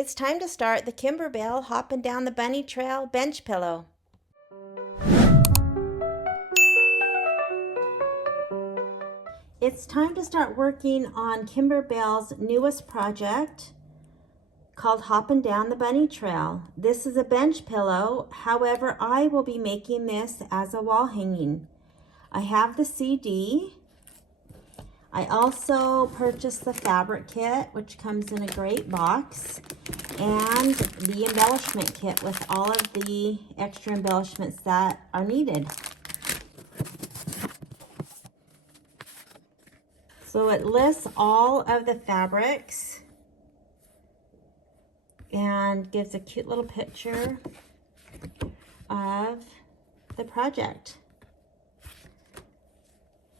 It's time to start the Kimberbell Hoppin' Down the Bunny Trail bench pillow. It's time to start working on Kimberbell's newest project called Hoppin' Down the Bunny Trail. This is a bench pillow, however, I will be making this as a wall hanging. I have the CD. I also purchased the fabric kit, which comes in a great box, and the embellishment kit with all of the extra embellishments that are needed. So it lists all of the fabrics and gives a cute little picture of the project.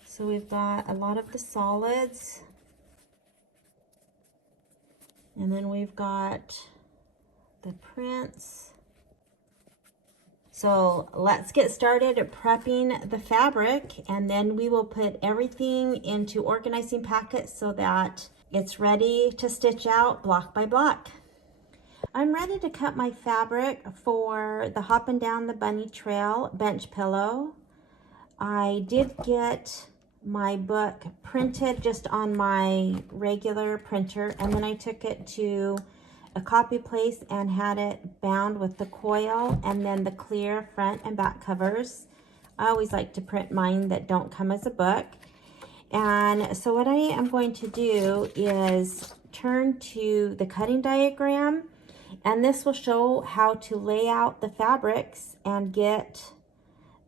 So we've got a lot of the solids, and then we've got the prints. So let's get started at prepping the fabric, and then we will put everything into organizing packets so that it's ready to stitch out block by block. I'm ready to cut my fabric for the Hoppin' Down the Bunny Trail bench pillow. I did get my book printed just on my regular printer, and then I took it to a copy place and had it bound with the coil and then the clear front and back covers. I always like to print mine that don't come as a book. And so what I am going to do is turn to the cutting diagram, and this will show how to lay out the fabrics and get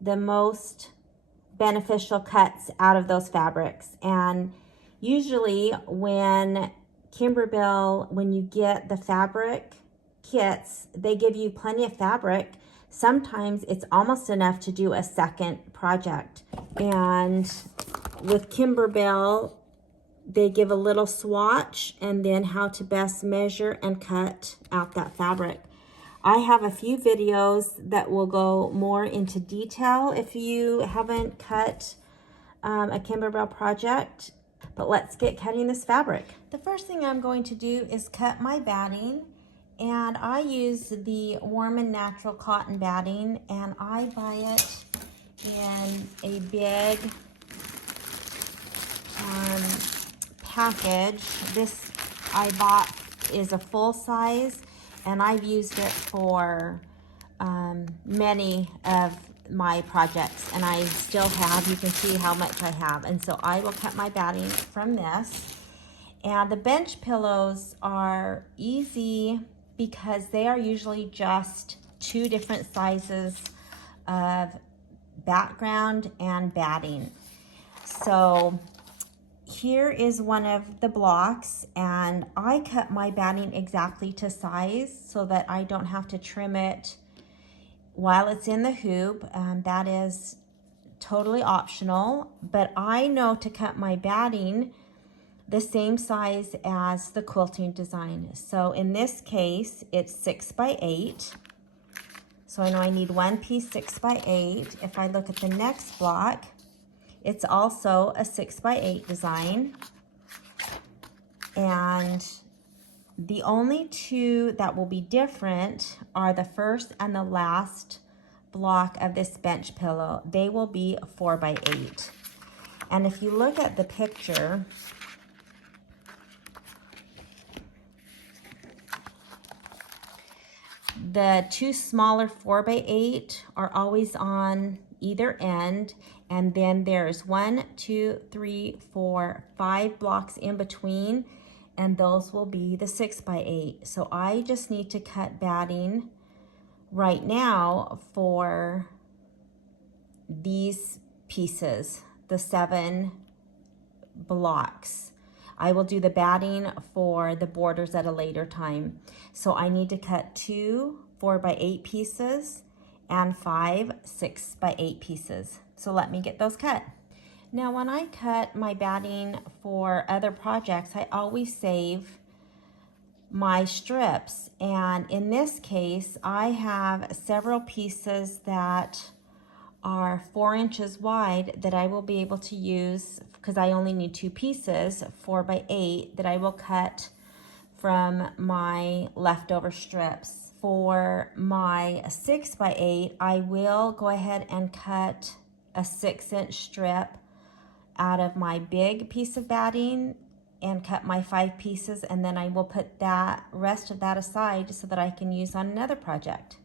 the most beneficial cuts out of those fabrics. And usually when Kimberbell, when you get the fabric kits, they give you plenty of fabric. Sometimes it's almost enough to do a second project. And with Kimberbell, they give a little swatch and then how to best measure and cut out that fabric. I have a few videos that will go more into detail if you haven't cut a Kimberbell project, but let's get cutting this fabric. The first thing I'm going to do is cut my batting, and I use the Warm and Natural cotton batting, and I buy it in a big package. This I bought is a full size, and I've used it for many of my projects, and I still have. You can see how much I have. And so I will cut my batting from this. And the bench pillows are easy because they are usually just two different sizes of background and batting. So here is one of the blocks, and I cut my batting exactly to size so that I don't have to trim it while it's in the hoop. That is totally optional, but I know to cut my batting the same size as the quilting design. So in this case, it's 6 by 8. So I know I need one piece 6 by 8. If I look at the next block, it's also a 6 by 8 design. And the only two that will be different are the first and the last block of this bench pillow. They will be 4 by 8. And if you look at the picture, the two smaller 4 by 8 are always on either end, and then there's 1, 2, 3, 4, 5 blocks in between, and those will be the 6 by 8. So I just need to cut batting right now for these pieces, the 7 blocks. I will do the batting for the borders at a later time. So I need to cut 2 4 by 8 pieces and 5 6 by 8 pieces. So let me get those cut. Now when I cut my batting for other projects, I always save my strips, and in this case I have several pieces that are 4 inches wide that I will be able to use because I only need 2 pieces, 4 by 8, that I will cut from my leftover strips. For my 6x8, I will go ahead and cut a 6-inch strip out of my big piece of batting and cut my 5 pieces, and then I will put that rest of that aside so that I can use on another project.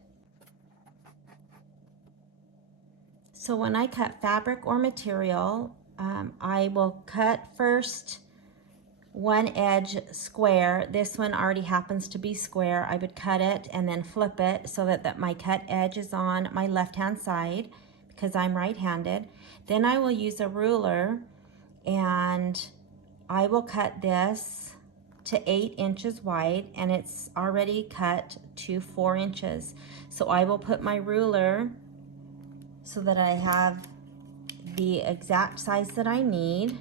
So when I cut fabric or material, I will cut first one edge square. This one already happens to be square. I would cut it and then flip it so that my cut edge is on my left-hand side because I'm right-handed. Then I will use a ruler and I will cut this to 8 inches wide, and it's already cut to 4 inches. So I will put my ruler so that I have the exact size that I need,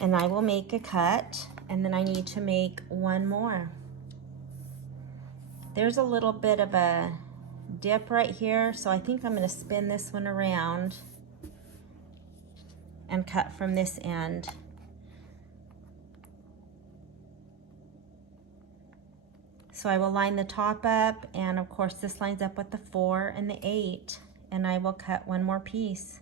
and I will make a cut, and then I need to make one more. There's a little bit of a dip right here, so I think I'm going to spin this one around and cut from this end. So I will line the top up, and of course this lines up with the 4 and the 8, and I will cut one more piece.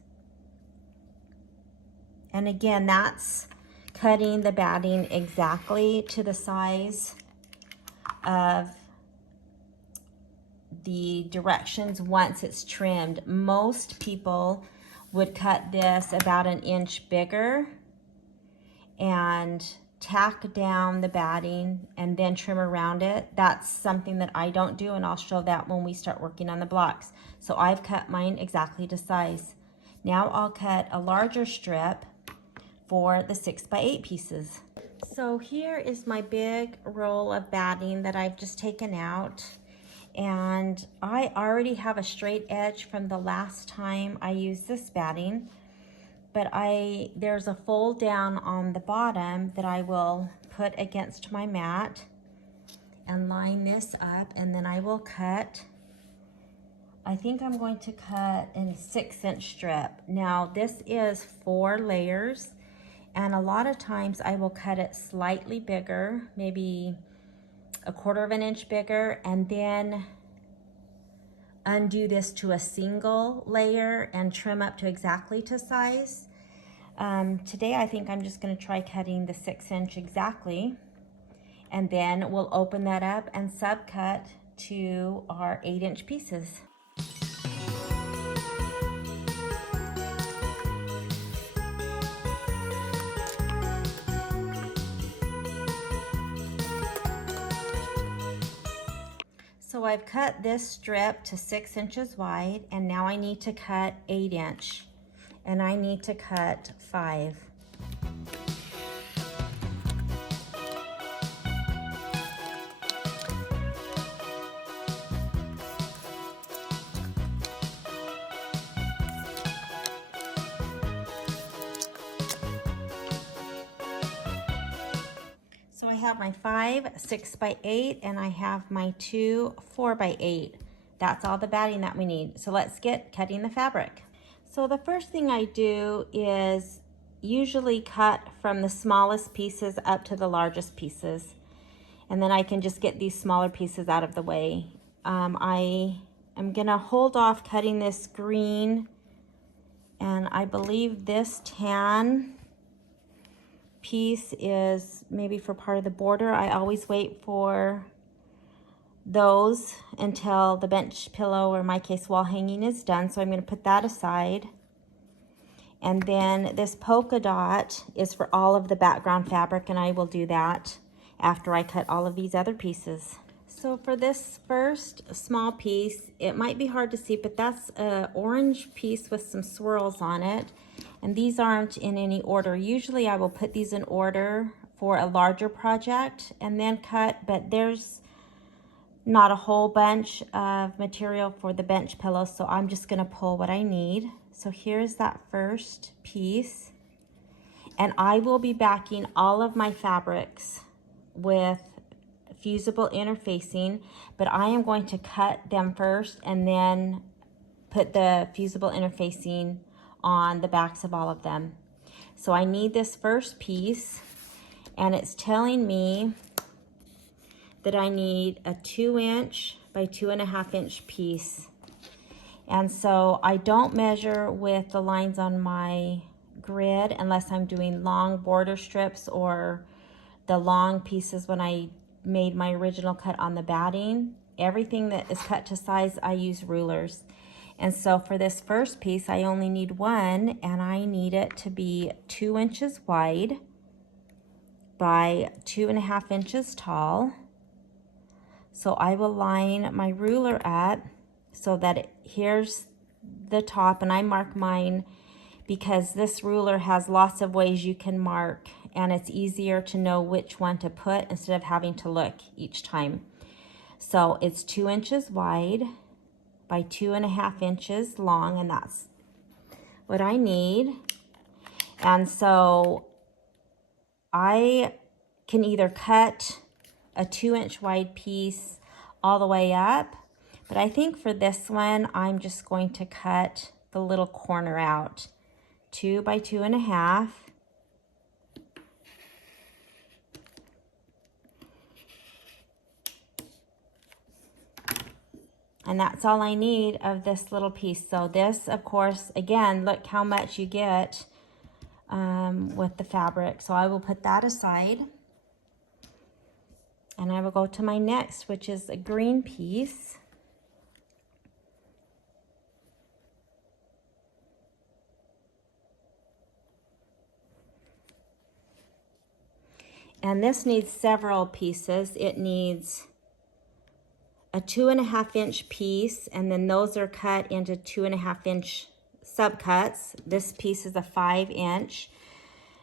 And again, that's cutting the batting exactly to the size of the directions once it's trimmed. Most people would cut this about 1 inch bigger and tack down the batting and then trim around it. That's something that I don't do, and I'll show that when we start working on the blocks. So I've cut mine exactly to size. Now I'll cut a larger strip for the 6x8 pieces. So here is my big roll of batting that I've just taken out, and I already have a straight edge from the last time I used this batting, but there's a fold down on the bottom that I will put against my mat and line this up, and then I will cut. I think I'm going to cut in a 6-inch strip. Now this is 4 layers, and a lot of times I will cut it slightly bigger, maybe 1/4 inch bigger, and then undo this to a single layer and trim up to exactly to size. Today I think I'm just going to try cutting the 6-inch exactly, and then we'll open that up and subcut to our 8-inch pieces. So I've cut this strip to 6 inches wide, and now I need to cut 8 inch, and I need to cut 5. So I have my 5 6x8, and I have my 2 4x8. That's all the batting that we need. So let's get cutting the fabric. So the first thing I do is usually cut from the smallest pieces up to the largest pieces, and then I can just get these smaller pieces out of the way. I am gonna hold off cutting this green, and I believe this tan piece is maybe for part of the border. I always wait for those until the bench pillow, or in my case wall hanging, is done, so I'm going to put that aside. And then this polka dot is for all of the background fabric, and I will do that after I cut all of these other pieces. So for this first small piece, it might be hard to see, but that's an orange piece with some swirls on it. And these aren't in any order. Usually I will put these in order for a larger project and then cut, but there's not a whole bunch of material for the bench pillow, so I'm just gonna pull what I need. So here's that first piece, and I will be backing all of my fabrics with fusible interfacing, but I am going to cut them first and then put the fusible interfacing on the backs of all of them. So I need this first piece, and it's telling me that I need a 2" by 2.5" piece. And so I don't measure with the lines on my grid unless I'm doing long border strips or the long pieces when I made my original cut on the batting. Everything that is cut to size, I use rulers. And so for this first piece, I only need one, and I need it to be 2 inches wide by 2.5 inches tall. So I will line my ruler up so that here's the top, and I mark mine because this ruler has lots of ways you can mark, and it's easier to know which one to put instead of having to look each time. So it's 2 inches wide by 2.5 inches long, and that's what I need. And so I can either cut a 2-inch wide piece all the way up, but I think for this one, I'm just going to cut the little corner out, 2 by 2.5. And that's all I need of this little piece. So this, of course, again, look how much you get with the fabric. So I will put that aside. And I will go to my next, which is a green piece. And this needs several pieces. It needs a 2.5 piece, and then those are cut into 2.5 subcuts. This piece is a 5".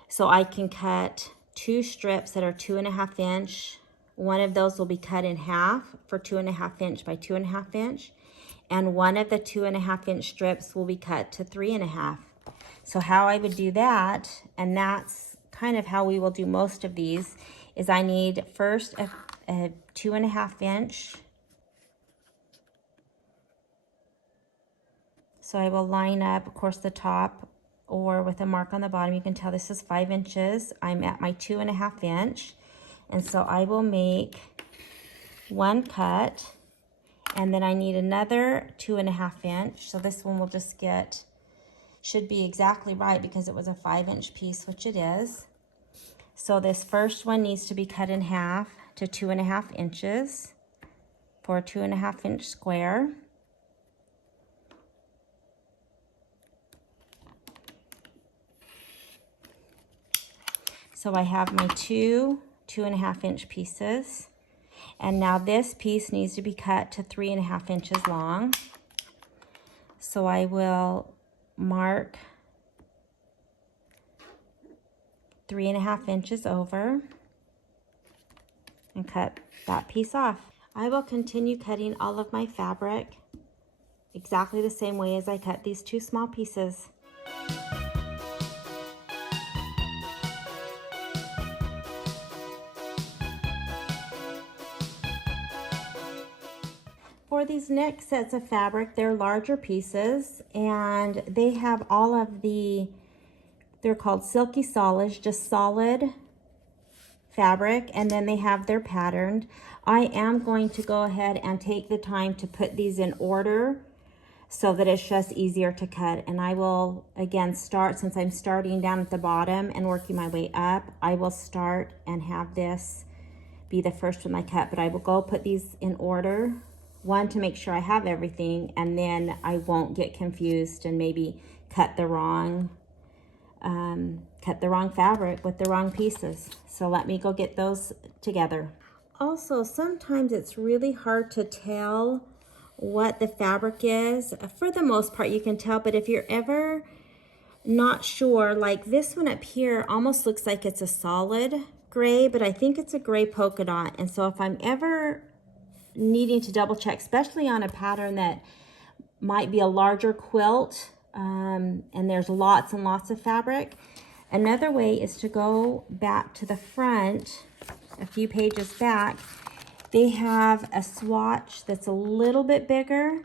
So I can cut 2 strips that are 2.5". One of those will be cut in half for 2.5 by 2.5". And one of the 2.5 strips will be cut to 3.5. So how I would do that, and that's kind of how we will do most of these, is I need first a 2.5". So I will line up, of course, the top, or with a mark on the bottom. You can tell this is 5 inches. I'm at my 2.5". And so I will make one cut, and then I need another 2.5". So this one will just should be exactly right because it was a 5" piece, which it is. So this first one needs to be cut in half to 2.5 inches for a 2.5 square. So I have my 2.5 pieces, and now this piece needs to be cut to 3.5 inches long. So I will mark 3.5 inches over and cut that piece off. I will continue cutting all of my fabric exactly the same way as I cut these 2 small pieces. For these next sets of fabric, they're larger pieces, and they have all of they're called silky solids, just solid fabric, and then they have their patterned. I am going to go ahead and take the time to put these in order so that it's just easier to cut. And I will, again, start, since I'm starting down at the bottom and working my way up, I will start and have this be the first one I cut, but I will go put these in order. One, to make sure I have everything, and then I won't get confused and maybe cut the wrong fabric with the wrong pieces. So let me go get those together. Also, sometimes it's really hard to tell what the fabric is. For the most part, you can tell, but if you're ever not sure, like this one up here almost looks like it's a solid gray, but I think it's a gray polka dot. And so if I'm ever needing to double check, especially on a pattern that might be a larger quilt, and there's lots and lots of fabric, another way is to go back to the front, a few pages back. They have a swatch that's a little bit bigger,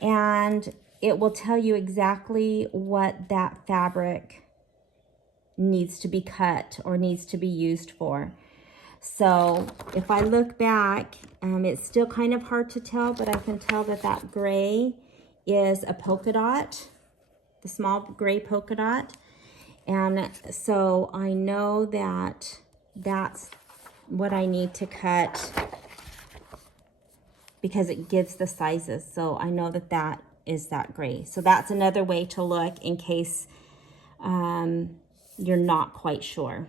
and it will tell you exactly what that fabric needs to be cut or needs to be used for. So if I look back, it's still kind of hard to tell, but I can tell that that gray is a polka dot, the small gray polka dot. And so I know that that's what I need to cut because it gives the sizes. So I know that that is that gray. So that's another way to look in case you're not quite sure.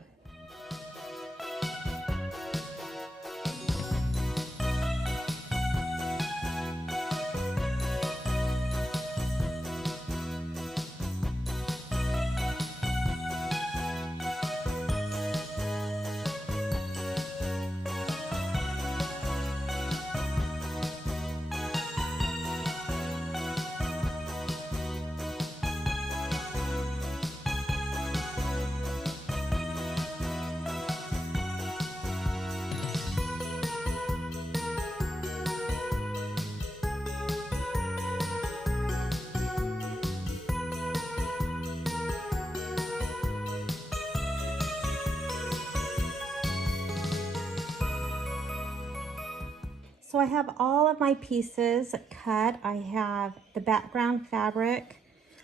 So I have all of my pieces cut. I have the background fabric.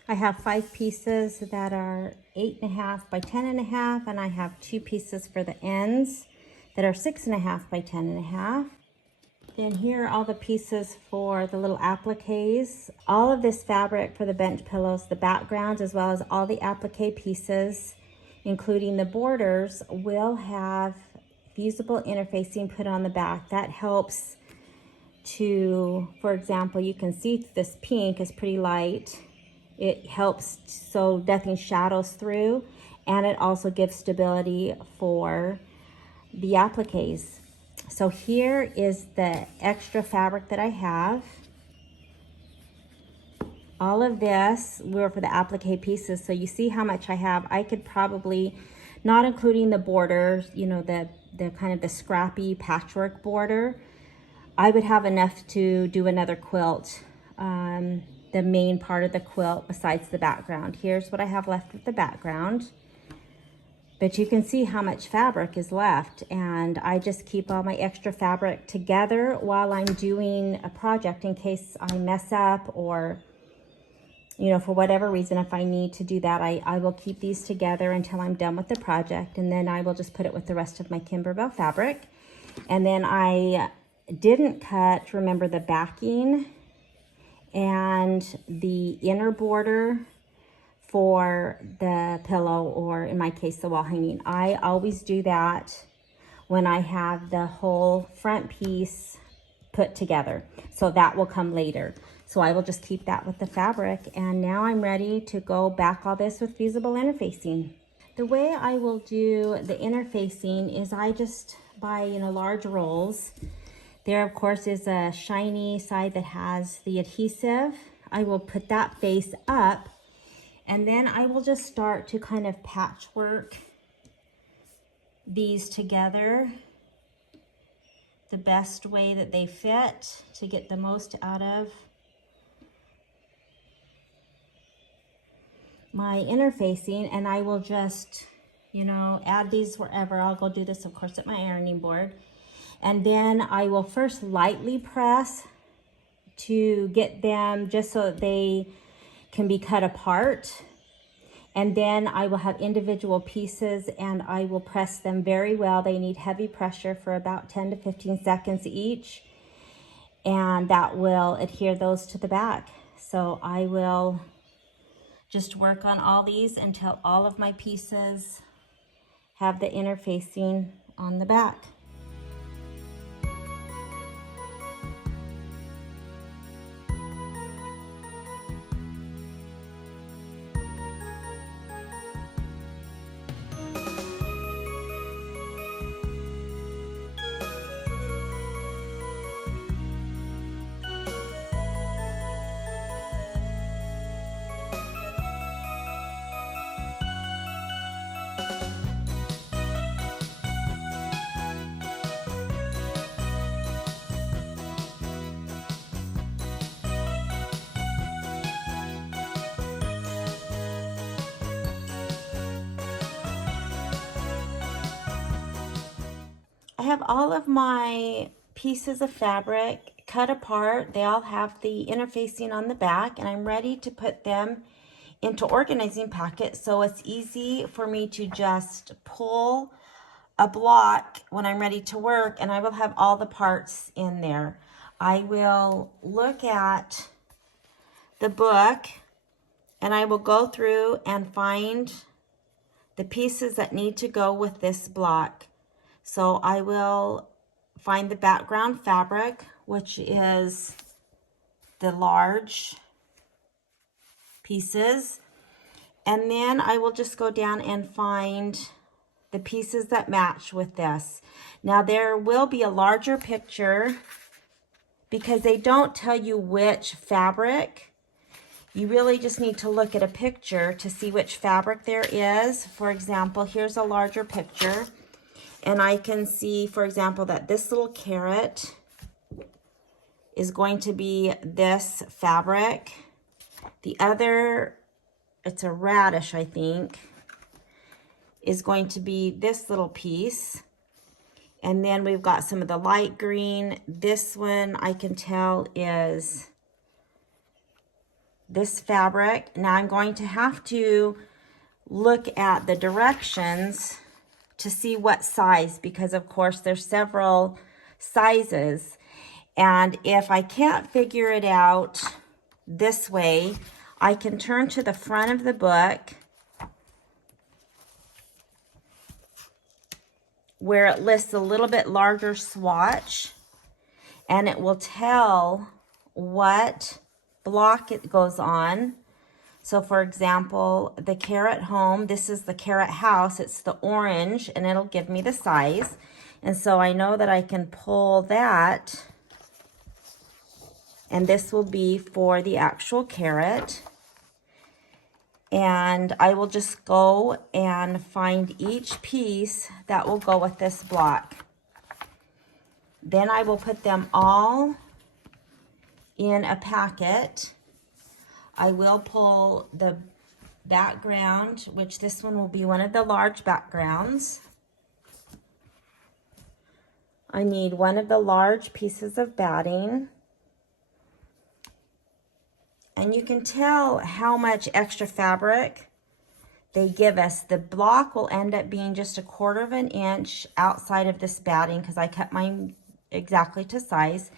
I have 5 pieces that are 8.5 by 10.5, and I have 2 pieces for the ends that are 6.5 by 10.5. Then here are all the pieces for the little appliques. All of this fabric for the bench pillows, the backgrounds, as well as all the applique pieces, including the borders, will have fusible interfacing put on the back. That helps to, for example, you can see this pink is pretty light. It helps so nothing shadows through, and it also gives stability for the appliques. So here is the extra fabric that I have. All of this were for the applique pieces, so you see how much I have. I could probably, not including the borders, you know, the kind of the scrappy patchwork border, I would have enough to do another quilt, the main part of the quilt besides the background. Here's what I have left with the background. But you can see how much fabric is left, and I just keep all my extra fabric together while I'm doing a project in case I mess up, or, you know, for whatever reason, if I need to do that, I will keep these together until I'm done with the project, and then I will just put it with the rest of my Kimberbell fabric. And then I didn't cut, remember, the backing and the inner border for the pillow, or in my case, the wall hanging. I always do that when I have the whole front piece put together. So that will come later. So I will just keep that with the fabric. And now I'm ready to go back all this with fusible interfacing. The way I will do the interfacing is I just buy, you know, large rolls. There, of course, is a shiny side that has the adhesive. I will put that face up, and then I will just start to kind of patchwork these together the best way that they fit to get the most out of my interfacing. And I will just, you know, add these wherever. I'll go do this, of course, at my ironing board. And then I will first lightly press to get them just so that they can be cut apart. And then I will have individual pieces and I will press them very well. They need heavy pressure for about 10 to 15 seconds each. And that will adhere those to the back. So I will just work on all these until all of my pieces have the interfacing on the back. have all of my pieces of fabric cut apart. They all have the interfacing on the back, and I'm ready to put them into organizing packets, so it's easy for me to just pull a block when I'm ready to work, and I will have all the parts in there. I will look at the book and I will go through and find the pieces that need to go with this block. So I will find the background fabric, which is the large pieces, and then I will just go down and find the pieces that match with this. Now there will be a larger picture because they don't tell you which fabric. You really just need to look at a picture to see which fabric there is. For example, here's a larger picture, and I can see, for example, that this little carrot is going to be this fabric. The other, it's a radish, I think, is going to be this little piece. And then we've got some of the light green. This one I can tell is this fabric. Now I'm going to have to look at the directions to see what size, because of course there's several sizes. And if I can't figure it out this way, I can turn to the front of the book where it lists a little bit larger swatch, and it will tell what block it goes on. So for example, the carrot home, this is the carrot house, it's the orange, and it'll give me the size. And so I know that I can pull that, and this will be for the actual carrot. And I will just go and find each piece that will go with this block. Then I will put them all in a packet. I will pull the background, which this one will be one of the large backgrounds. I need one of the large pieces of batting. And you can tell how much extra fabric they give us. The block will end up being just 1/4 of an inch outside of this batting because I cut mine exactly to size.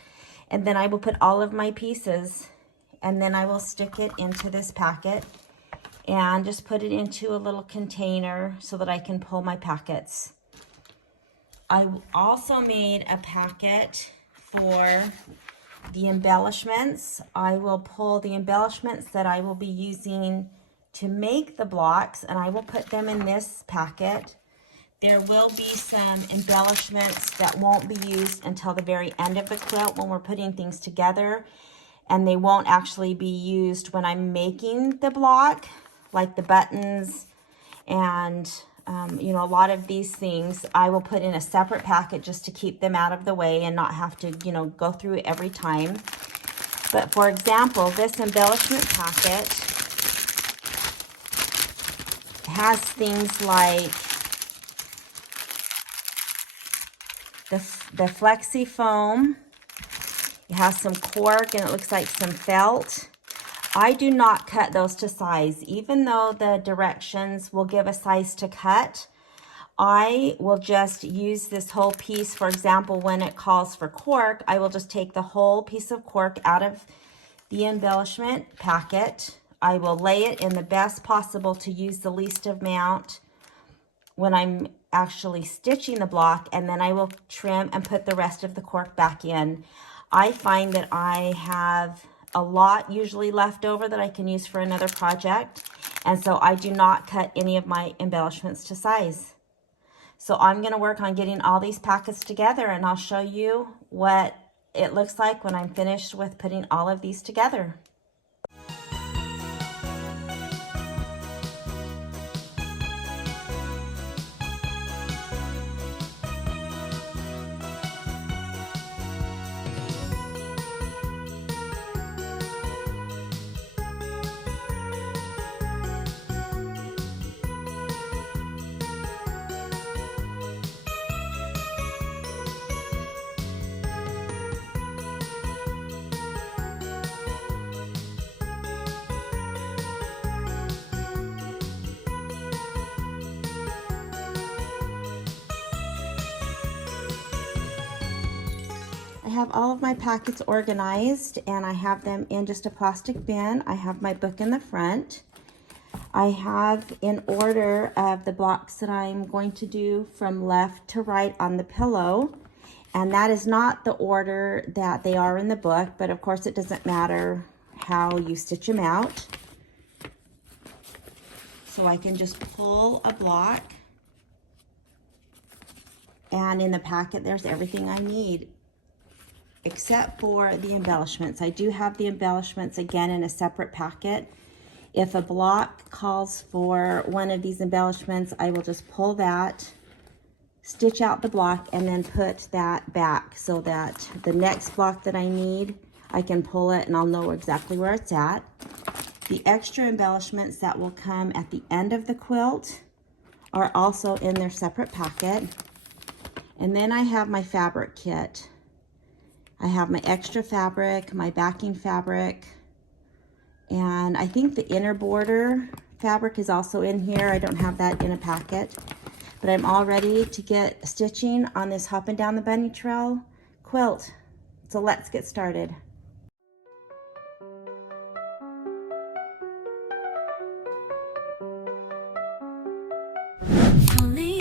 And then I will put all of my pieces, and then I will stick it into this packet and just put it into a little container so that I can pull my packets. I also made a packet for the embellishments. I will pull the embellishments that I will be using to make the blocks, and I will put them in this packet. There will be some embellishments that won't be used until the very end of the quilt when we're putting things together, and they won't actually be used when I'm making the block, like the buttons and you know, a lot of these things I will put in a separate packet just to keep them out of the way and not have to, you know, go through it every time. But for example, this embellishment packet has things like the flexi foam. It has some cork, and it looks like some felt. I do not cut those to size. Even though the directions will give a size to cut, I will just use this whole piece. For example, when it calls for cork, I will just take the whole piece of cork out of the embellishment packet. I will lay it in the best possible to use the least amount when I'm actually stitching the block, and then I will trim and put the rest of the cork back in. I find that I have a lot usually left over that I can use for another project, and so I do not cut any of my embellishments to size. So I'm going to work on getting all these packets together, and I'll show you what it looks like when I'm finished with putting all of these together. I have all of my packets organized and I have them in just a plastic bin. I have my book in the front. I have in order of the blocks that I'm going to do from left to right on the pillow. And that is not the order that they are in the book, but of course it doesn't matter how you stitch them out. So I can just pull a block, and in the packet there's everything I need except for the embellishments. I do have the embellishments again in a separate packet. If a block calls for one of these embellishments, I will just pull that, stitch out the block, and then put that back so that the next block that I need, I can pull it and I'll know exactly where it's at. The extra embellishments that will come at the end of the quilt are also in their separate packet. And then I have my fabric kit. I have my extra fabric, my backing fabric, and I think the inner border fabric is also in here. I don't have that in a packet, but I'm all ready to get stitching on this Hoppin' Down the Bunny Trail quilt. So let's get started. Only